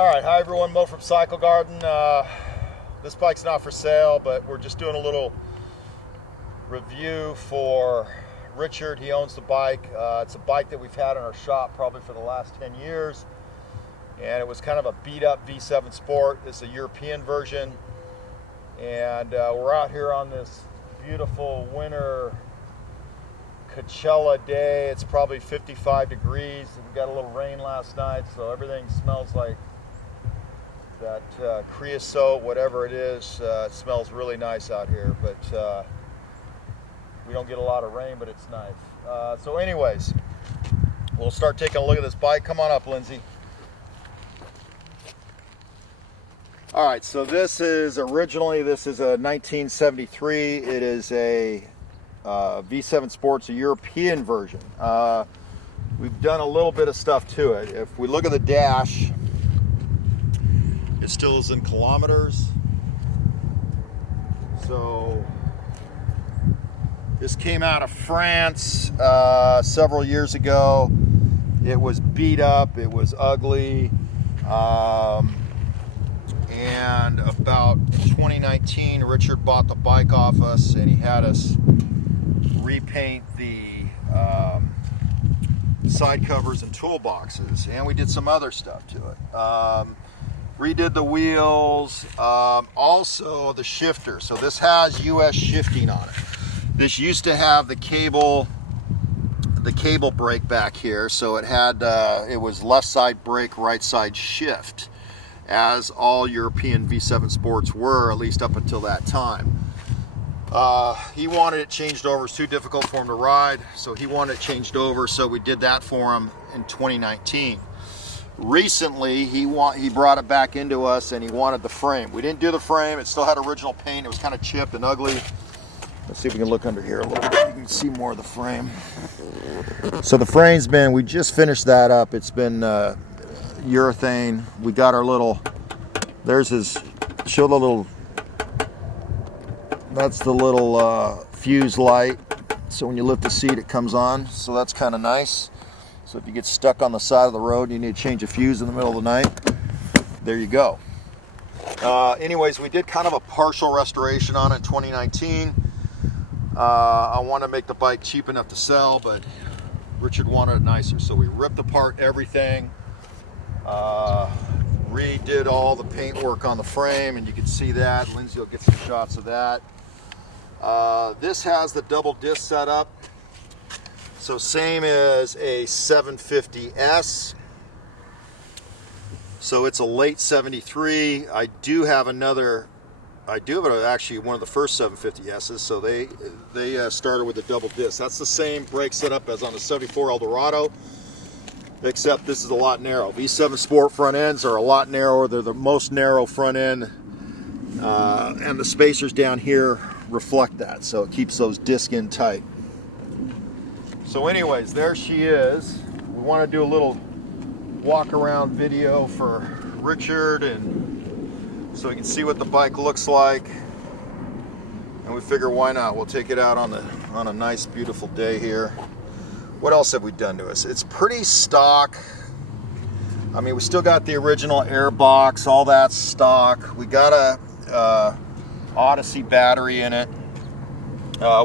Alright, hi everyone, Mo from Cycle Garden. This bike's not for sale, but we're just doing a little review for Richard. He owns the bike. It's a bike that we've had in our shop probably for the last 10 years. And it was kind of a beat up V7 Sport. This is a European version. And we're out here on this beautiful winter Coachella day. It's probably 55 degrees. We got a little rain last night, so everything smells like that creosote, whatever it is. It smells really nice out here, but we don't get a lot of rain, but it's nice. So anyways, we'll start taking a look at this bike. Come on up, Lindsay. All right, so this is a 1973. It is a V7 Sport's a European version. We've done a little bit of stuff to it. If we look at the dash, it still is in kilometers. So this came out of France several years ago. It was beat up, it was ugly. And about 2019, Richard bought the bike off us and he had us repaint the side covers and toolboxes, and we did some other stuff to it. Redid the wheels, also the shifter. So this has US shifting on it. This used to have the cable brake back here, so it had it was left side brake, right side shift, as all European V7 Sports were, at least up until that time. He wanted it changed over. It's too difficult for him to ride, so he wanted it changed over, so we did that for him in 2019. Recently, he brought it back into us and he wanted the frame. We didn't do the frame. It still had original paint. It was kind of chipped and ugly. Let's see if we can look under here a little bit. You can see more of the frame. So the frame's been, we just finished that up. It's been urethane. We got our little, there's his, show the little, that's the little fuse light. So when you lift the seat, it comes on. So that's kind of nice. So if you get stuck on the side of the road, you need to change a fuse in the middle of the night, there you go. Anyways, we did kind of a partial restoration on it in 2019. I want to make the bike cheap enough to sell, but Richard wanted it nicer. So we ripped apart everything, redid all the paint work on the frame, and you can see that. Lindsay will get some shots of that. This has the double disc setup. So same as a 750S. So it's a late 73. I do have actually one of the first 750S's. So they started with a double disc. That's the same brake setup as on the 74 Eldorado, except this is a lot narrow. V7 Sport front ends are a lot narrower. They're the most narrow front end, and the spacers down here reflect that, so it keeps those discs in tight. So anyways, there she is. We want to do a little walk around video for Richard, and so he can see what the bike looks like, and we figure why not. We'll take it out on a nice beautiful day here. What else have we done to us? It's pretty stock. I mean, we still got the original air box, all that stock. We got a Odyssey battery in it.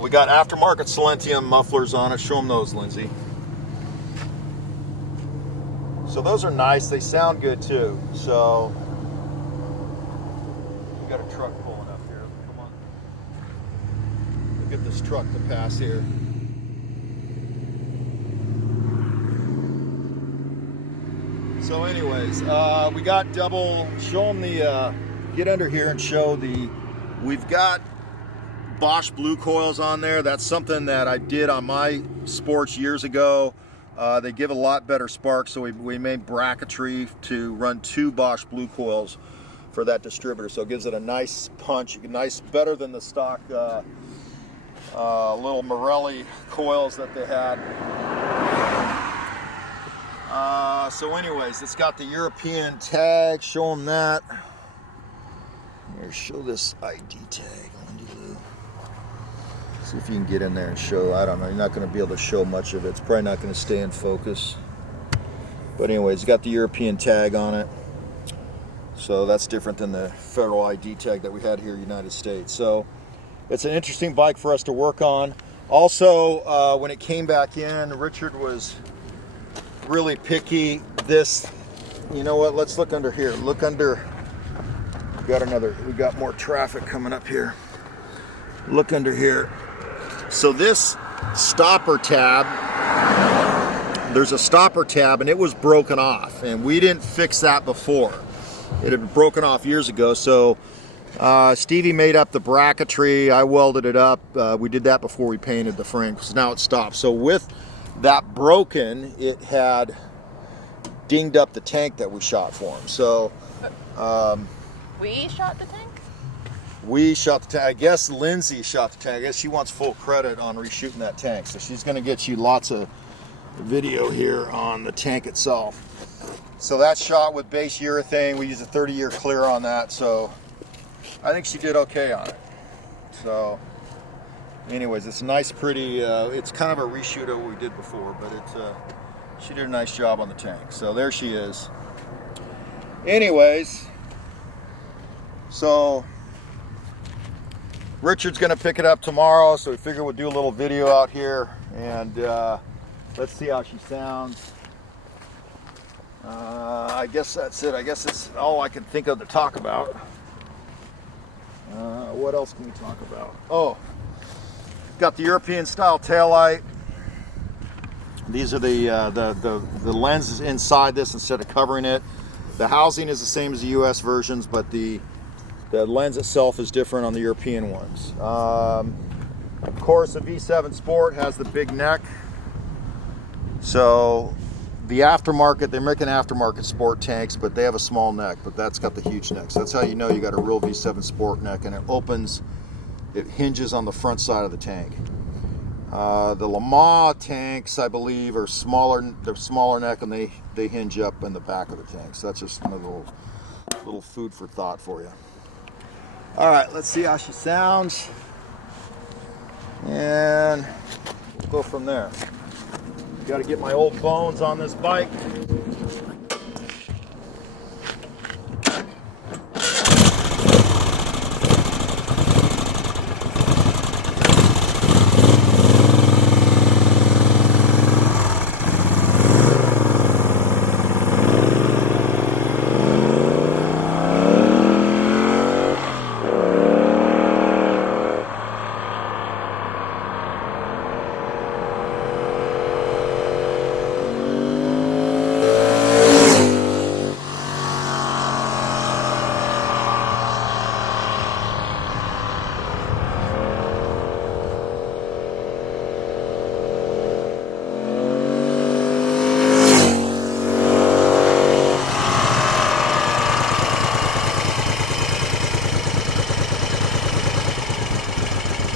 We got aftermarket Silentium mufflers on it. Show them those, Lindsay. So those are nice. They sound good too. So we got a truck pulling up here. Come on. We'll get this truck to pass here. So anyways, we got double, show them the, get under here and show the, we've got Bosch blue coils on there. That's something that I did on my Sports years ago. They give a lot better spark, so we made bracketry to run 2 Bosch blue coils for that distributor. So it gives it a nice punch, better than the stock little Morelli coils that they had. So anyways, it's got the European tag. Show them that. Here, show this ID tag. See if you can get in there and show. I don't know, you're not going to be able to show much of it. It's probably not going to stay in focus. But anyways, it's got the European tag on it. So that's different than the federal ID tag that we had here in the United States. So it's an interesting bike for us to work on. Also, when it came back in, Richard was really picky. This, you know what, let's look under here. Look under, we got more traffic coming up here. Look under here. So this stopper tab, there's a stopper tab and it was broken off, and we didn't fix that before. It had been broken off years ago, so Stevie made up the bracketry. I welded it up. We did that before we painted the frame, because now it stopped. So with that broken, it had dinged up the tank that we shot for him. So we shot the tank? We shot the tank. I guess Lindsay shot the tank. I guess she wants full credit on reshooting that tank. So she's going to get you lots of video here on the tank itself. So that shot with base urethane. We used a 30-year clear on that. So I think she did okay on it. So anyways, it's a nice, pretty, it's kind of a reshoot of what we did before, but she did a nice job on the tank. So there she is. Anyways, so Richard's gonna pick it up tomorrow, so we figure we'll do a little video out here, and let's see how she sounds. I guess that's it. I guess it's all I can think of to talk about. What else can we talk about? Oh, got the European style taillight. These are the lenses inside this instead of covering it. The housing is the same as the US versions, but the lens itself is different on the European ones. Of course, the V7 Sport has the big neck. So the aftermarket, they're making aftermarket sport tanks, but they have a small neck, but that's got the huge neck. So that's how you know you got a real V7 Sport neck, and it opens, it hinges on the front side of the tank. The Le Mans tanks, I believe, are smaller. They're smaller neck, and they hinge up in the back of the tank. So that's just another little food for thought for you. All right, let's see how she sounds, and we'll go from there. Got to get my old bones on this bike.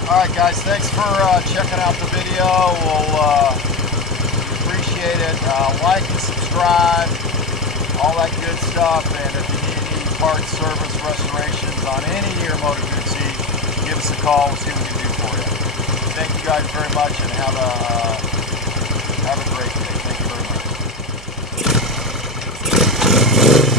Alright guys, thanks for checking out the video. We'll appreciate it. Like and subscribe, all that good stuff. And if you need any parts, service, restorations on any of your Moto Guzzi, give us a call. We'll see what we can do for you. Thank you guys very much, and have a great day. Thank you very much.